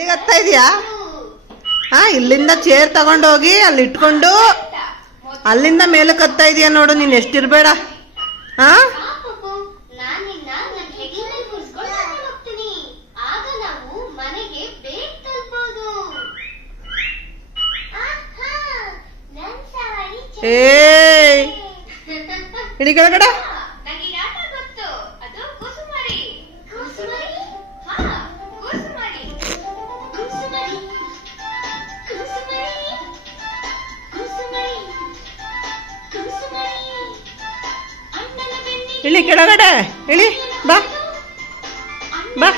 ಎಲ್ಲಿಗೆ ಹತ್ತಾ ಇದೀಯಾ? ಹಾ, ಇಲ್ಲಿಂದ ಚೇರ್ ತಗೊಂಡೋಗಿ ಅಲ್ಲಿ ಇಟ್ಕೊಂಡು ಅಲ್ಲಿಂದ ಮೇಲಕ್ಕೆ ಹತ್ತಾ ಇದೀಯಾ ನೋಡು. ನೀನ್ ಎಷ್ಟಿರ್ಬೇಡ. ಹಾ, ಏ ಇಡಿ ಕೆಳಗಡೆ. ಇಳಿ ಕೆಳಗಡೆ, ಇಳಿ. ಬಾ ಬಾ,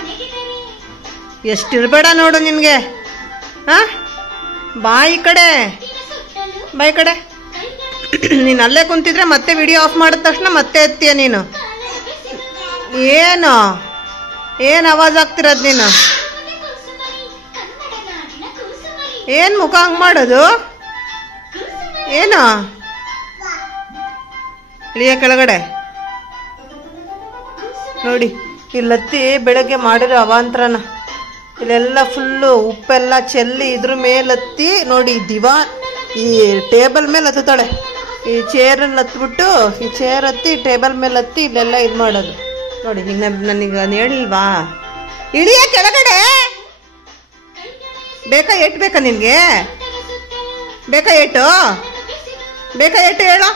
ಎಷ್ಟಿರ್ಬೇಡ ನೋಡು ನಿನ್ಗೆ. ಹಾ, ಬಾ ಈ ಕಡೆ, ಬಾ ಈ ಕಡೆ. ನೀನು ಅಲ್ಲೇ ಕುಂತಿದ್ರೆ ಮತ್ತೆ ವಿಡಿಯೋ ಆಫ್ ಮಾಡಿದ ತಕ್ಷಣ ಮತ್ತೆ ಎತ್ತೀಯ ನೀನು. ಏನು ಆವಾಜ್ ಆಗ್ತಿರೋದು ನೀನು? ಏನು ಮುಖ ಹಂಗೆ ಮಾಡೋದು? ಏನು? ಇಳಿಯ ಕೆಳಗಡೆ. ನೋಡಿ, ಇಲ್ಲತ್ತಿ ಬೆಳಗ್ಗೆ ಮಾಡಿರೋ ಅವಾಂತರನ ಇಲ್ಲೆಲ್ಲ ಫುಲ್ಲು ಉಪ್ಪೆಲ್ಲ ಚೆಲ್ಲಿ ಇದ್ರ ಮೇಲತ್ತಿ ನೋಡಿ. ಈ ಟೇಬಲ್ ಮೇಲೆ ಹತ್ತಾಳೆ. ಈ ಚೇರಲ್ಲಿ ಹತ್ಬಿಟ್ಟು ಈ ಚೇರ್ ಹತ್ತಿ ಟೇಬಲ್ ಮೇಲೆ ಹತ್ತಿ ಇಲ್ಲೆಲ್ಲ ಇದು ಮಾಡೋದು ನೋಡಿ. ಈಗ ನನಗೆ ಹೇಳಿಲ್ವಾ? ಇಳಿಯ ಕೆಳಗಡೆ. ಬೇಕಾ ಏಟು? ಬೇಕಾ ನಿನಗೆ? ಬೇಕಾ ಏಟು? ಬೇಕಾ ಏಟು ಹೇಳೋ?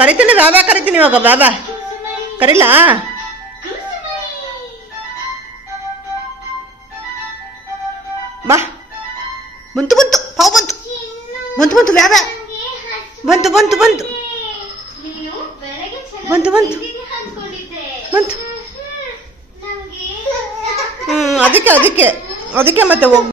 ಕರಿತೀನಿ, ಬಾಬಾ ಕರಿತೀನಿ ಇವಾಗ. ಬಾಬಾ ಕರಿಲ್ಲ? ಬಾ. ಬಂತು ಬಂತು, ಪಾವು ಬಂತು, ಬಂತು ಬಂತು, ಬ್ಯಾಬ ಬಂತು ಬಂತು ಬಂತು ಬಂತು ಬಂತು ಬಂತು. ಅದಕ್ಕೆ ಅದಕ್ಕೆ ಅದಕ್ಕೆ ಮತ್ತೆ ಹೋಗ್